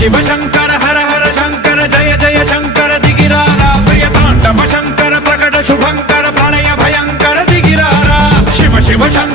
शिव शंकर हर हर शंकर जय जय शंकर दिगिरारा प्रिय तांडव शंकर प्रकट शुभंकर प्रलय भयंकर दिगिरारा शिव शिव शंकर